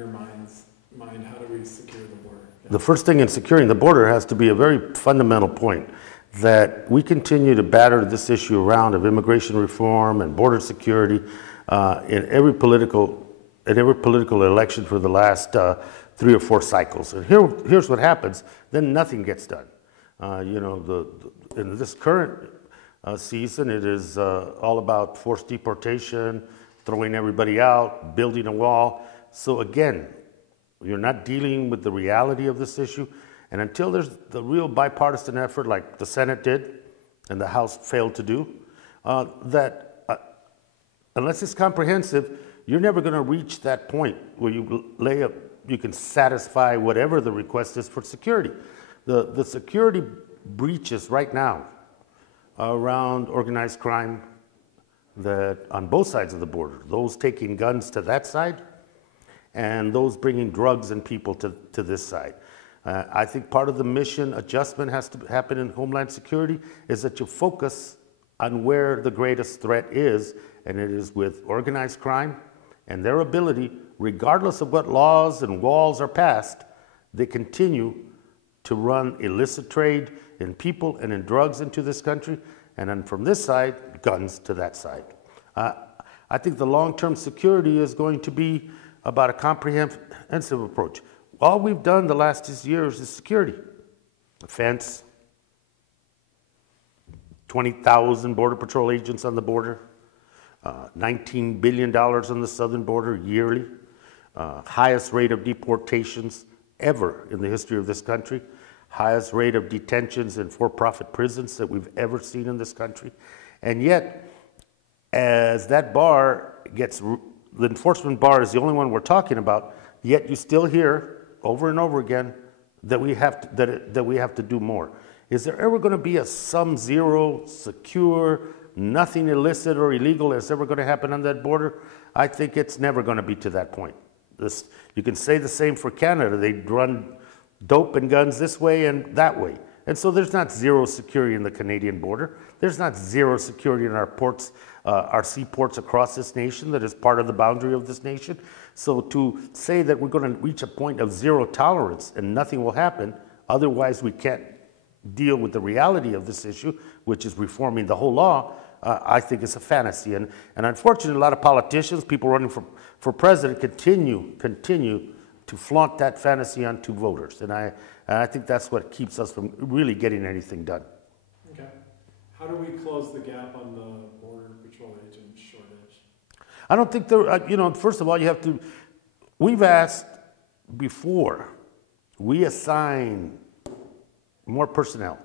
your mind, how do we secure the border? The first thing in securing the border has to be a very fundamental point, that we continue to batter this issue around of immigration reform and border security in every political election for the last 3 or 4 cycles. And here's what happens: then nothing gets done. In this current season, it is all about forced deportation, throwing everybody out, building a wall. So again, you're not dealing with the reality of this issue. And until there's the real bipartisan effort, like the Senate did and the House failed to do, unless it's comprehensive, you're never going to reach that point where you can satisfy whatever the request is for security. The security breaches right now around organized crime, that on both sides of the border, those taking guns to that side and those bringing drugs and people to this side. I think part of the mission adjustment has to happen in Homeland Security, is that you focus on where the greatest threat is, and it is with organized crime and their ability, regardless of what laws and walls are passed, they continue to run illicit trade in people and in drugs into this country, and then from this side, guns to that side. I think the long-term security is going to be about a comprehensive approach. All we've done the last 6 years is security. A fence, 20,000 Border Patrol agents on the border, $19 billion on the southern border yearly, highest rate of deportations ever in the history of this country, highest rate of detentions in for-profit prisons that we've ever seen in this country. And yet, as that bar gets, the enforcement bar is the only one we're talking about, yet you still hear over and over again that we have to do more. Is there ever going to be a sum zero, secure, nothing illicit or illegal is ever going to happen on that border? I think it's never going to be to that point. You can say the same for Canada. They run dope and guns this way and that way. And so there's not zero security in the Canadian border. There's not zero security in our ports, our seaports across this nation that is part of the boundary of this nation. So to say that we're going to reach a point of zero tolerance and nothing will happen, otherwise we can't deal with the reality of this issue, which is reforming the whole law, I think it's a fantasy. And unfortunately, a lot of politicians, people running for president, continue to flaunt that fantasy onto voters. And I think that's what keeps us from really getting anything done. Okay. How do we close the gap on the Border Patrol agent shortage? I don't think there, first of all, we've asked before we assign more personnel,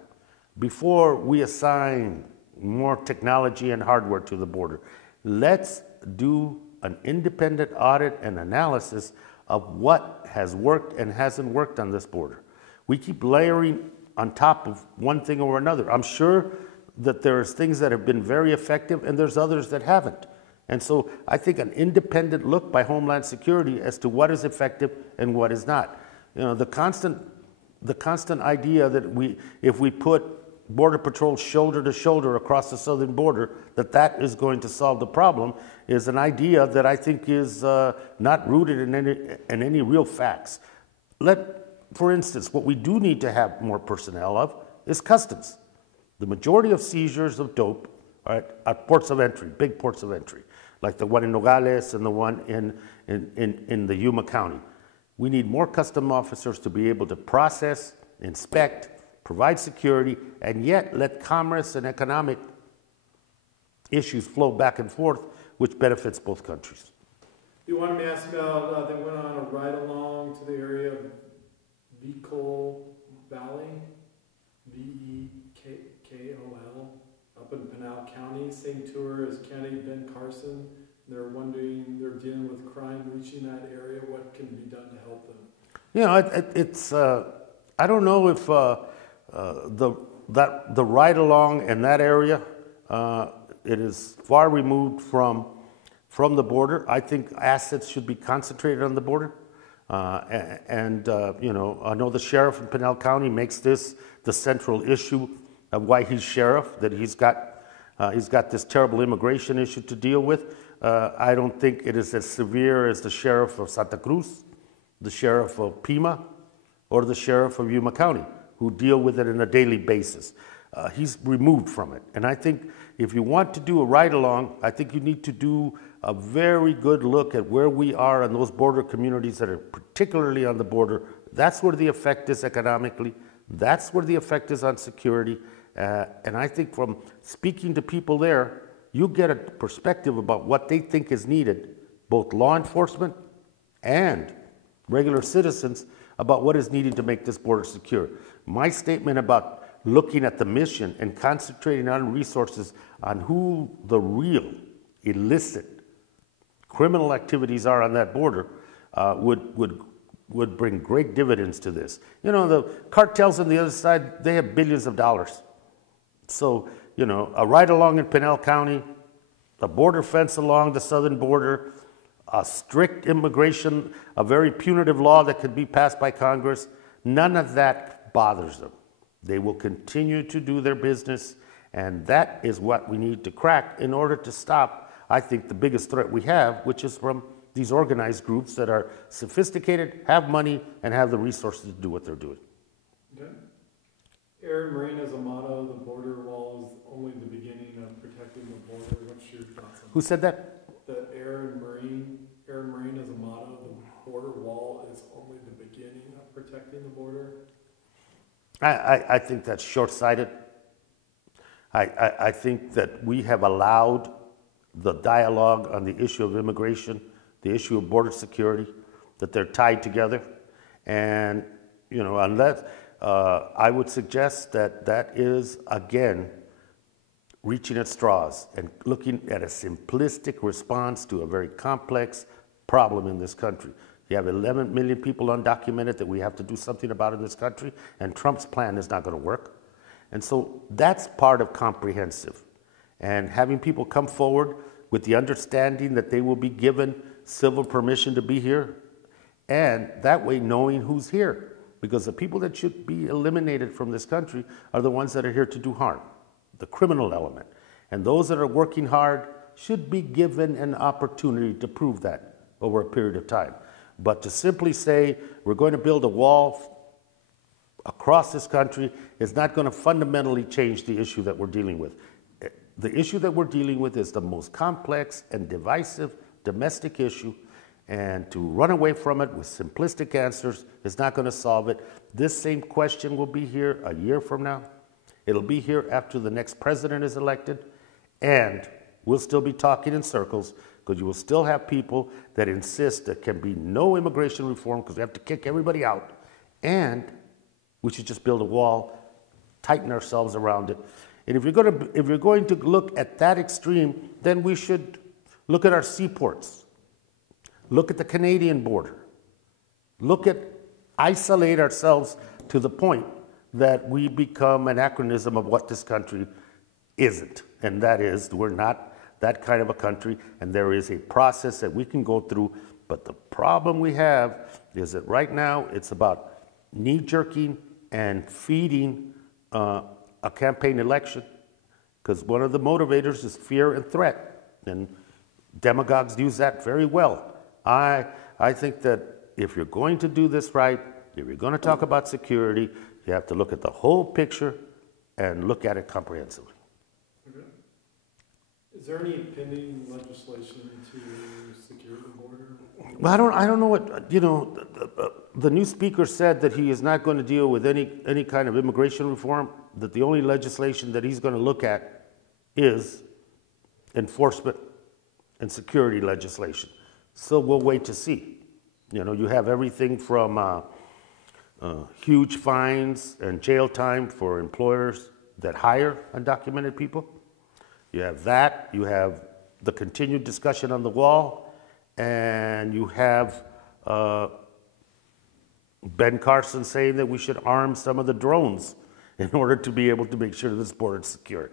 before we assign more technology and hardware to the border, let's do an independent audit and analysis of what has worked and hasn't worked on this border. We keep layering on top of one thing or another. I'm sure that there's things that have been very effective and there's others that haven't. And so I think an independent look by Homeland Security as to what is effective and what is not. The constant idea that if we put Border Patrol shoulder to shoulder across the southern border, that is going to solve the problem, is an idea that I think is not rooted in any real facts. For instance, what we do need to have more personnel of is customs. The majority of seizures of dope are at ports of entry, big ports of entry, like the one in Nogales and the one in the Yuma County. We need more custom officers to be able to process, inspect, provide security, and yet let commerce and economic issues flow back and forth, which benefits both countries. You wanted me to ask about, they went on a ride-along to the area of Veekol Valley, V-E-K-O-L, up in Pinal County. Same tour as County Ben Carson. They're dealing with crime reaching that area. What can be done to help them? It's I don't know if the ride along in that area, it is far removed from the border. I think assets should be concentrated on the border. I know the sheriff in Pinal County makes this the central issue of why he's sheriff, that he's got this terrible immigration issue to deal with. I don't think it is as severe as the sheriff of Santa Cruz the sheriff of Pima or the sheriff of Yuma County, who deal with it on a daily basis. He's removed from it. And I think if you want to do a ride-along, I think you need to do a very good look at where we are in those border communities that are particularly on the border. That's where the effect is economically. That's where the effect is on security. And I think from speaking to people there, you get a perspective about what they think is needed, both law enforcement and regular citizens, about what is needed to make this border secure. My statement about looking at the mission and concentrating on resources on who the real illicit criminal activities are on that border would bring great dividends to this. You know, the cartels on the other side, they have billions of dollars. So, you know, a ride-along in Pinal County, a border fence along the southern border, a strict immigration, a very punitive law that could be passed by Congress, none of that bothers them. They will continue to do their business, and that is what we need to crack in order to stop, I think, the biggest threat we have, which is from these organized groups that are sophisticated, have money, and have the resources to do what they're doing. Okay. Air and Marine as a motto, the border wall is only the beginning of protecting the border. What's your thoughts on that? Who said that? That Air and Marine as a motto, the border wall is only the beginning of protecting the border. I think that's short-sighted. I think that we have allowed the dialogue on the issue of immigration, the issue of border security, that they're tied together. And, you know, unless, I would suggest that that is, again, reaching at straws and looking at a simplistic response to a very complex problem in this country. You have 11 million people undocumented that we have to do something about in this country, and Trump's plan is not going to work. And so that's part of comprehensive. And having people come forward with the understanding that they will be given civil permission to be here, and that way knowing who's here. Because the people that should be eliminated from this country are the ones that are here to do harm, the criminal element. And those that are working hard should be given an opportunity to prove that over a period of time. But to simply say we're going to build a wall across this country is not going to fundamentally change the issue that we're dealing with. The issue that we're dealing with is the most complex and divisive domestic issue, and to run away from it with simplistic answers is not going to solve it. This same question will be here a year from now. It'll be here after the next president is elected, and we'll still be talking in circles, because you will still have people that insist there can be no immigration reform because we have to kick everybody out, and we should just build a wall, tighten ourselves around it. And if you're going to look at that extreme, then we should look at our seaports, look at the Canadian border, isolate ourselves to the point that we become an anachronism of what this country isn't, and that is we're not that kind of a country, and there is a process that we can go through. But the problem we have is that right now it's about knee-jerking and feeding a campaign election, because one of the motivators is fear and threat, and demagogues use that very well. I think that if you're going to do this right, if you're going to talk about security, you have to look at the whole picture and look at it comprehensively. Is there any pending legislation to secure the border? Well, I don't know what, you know, the new speaker said that he is not going to deal with any kind of immigration reform, that the only legislation that he's going to look at is enforcement and security legislation. So we'll wait to see. You know, you have everything from huge fines and jail time for employers that hire undocumented people. You have that, you have the continued discussion on the wall, and you have Ben Carson saying that we should arm some of the drones in order to be able to make sure this border is secure.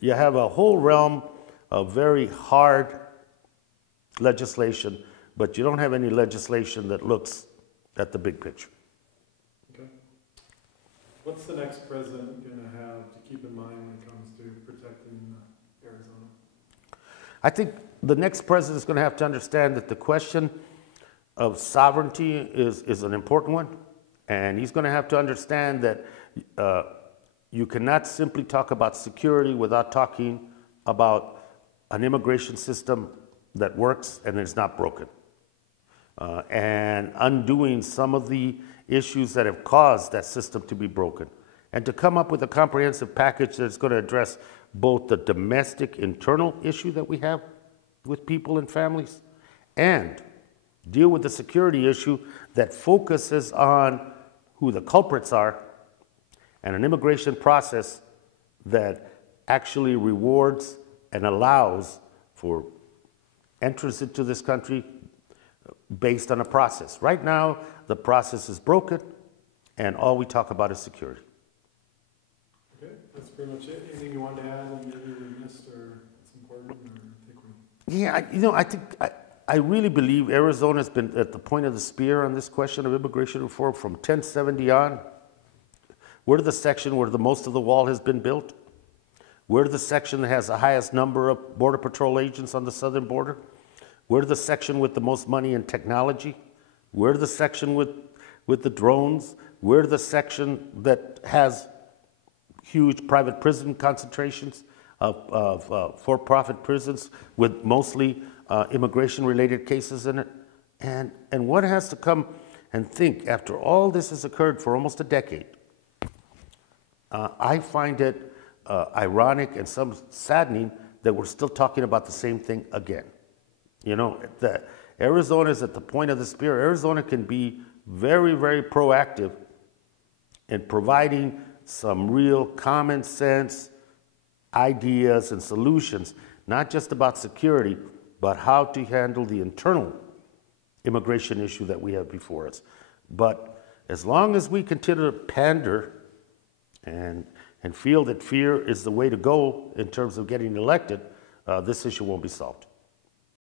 You have a whole realm of very hard legislation, but you don't have any legislation that looks at the big picture. Okay. What's the next president going to have to keep in mind when it comes to protecting Arizona? I think the next president is going to have to understand that the question of sovereignty is an important one, and he's going to have to understand that you cannot simply talk about security without talking about an immigration system that works and is not broken, and undoing some of the issues that have caused that system to be broken, and to come up with a comprehensive package that's going to address both the domestic internal issue that we have with people and families, and deal with the security issue that focuses on who the culprits are, and an immigration process that actually rewards and allows for entrance into this country based on a process. Right now, the process is broken, and all we talk about is security. Okay, that's pretty much it. Anything you want to add and maybe we missed or it's important, or think we... Yeah, I really believe Arizona's been at the point of the spear on this question of immigration reform from 1070 on. We're the section where the most of the wall has been built. We're the section that has the highest number of Border Patrol agents on the southern border. We're the section with the most money in technology. We're the section with the drones. We're the section that has huge private prison concentrations of for-profit prisons with mostly immigration-related cases in it. And one has to come and think, after all this has occurred for almost a decade, I find it ironic and some saddening that we're still talking about the same thing again. You know, Arizona is at the point of the spear. Arizona can be very, very proactive in providing some real common sense ideas and solutions, not just about security, but how to handle the internal immigration issue that we have before us. But as long as we continue to pander and feel that fear is the way to go in terms of getting elected, this issue won't be solved.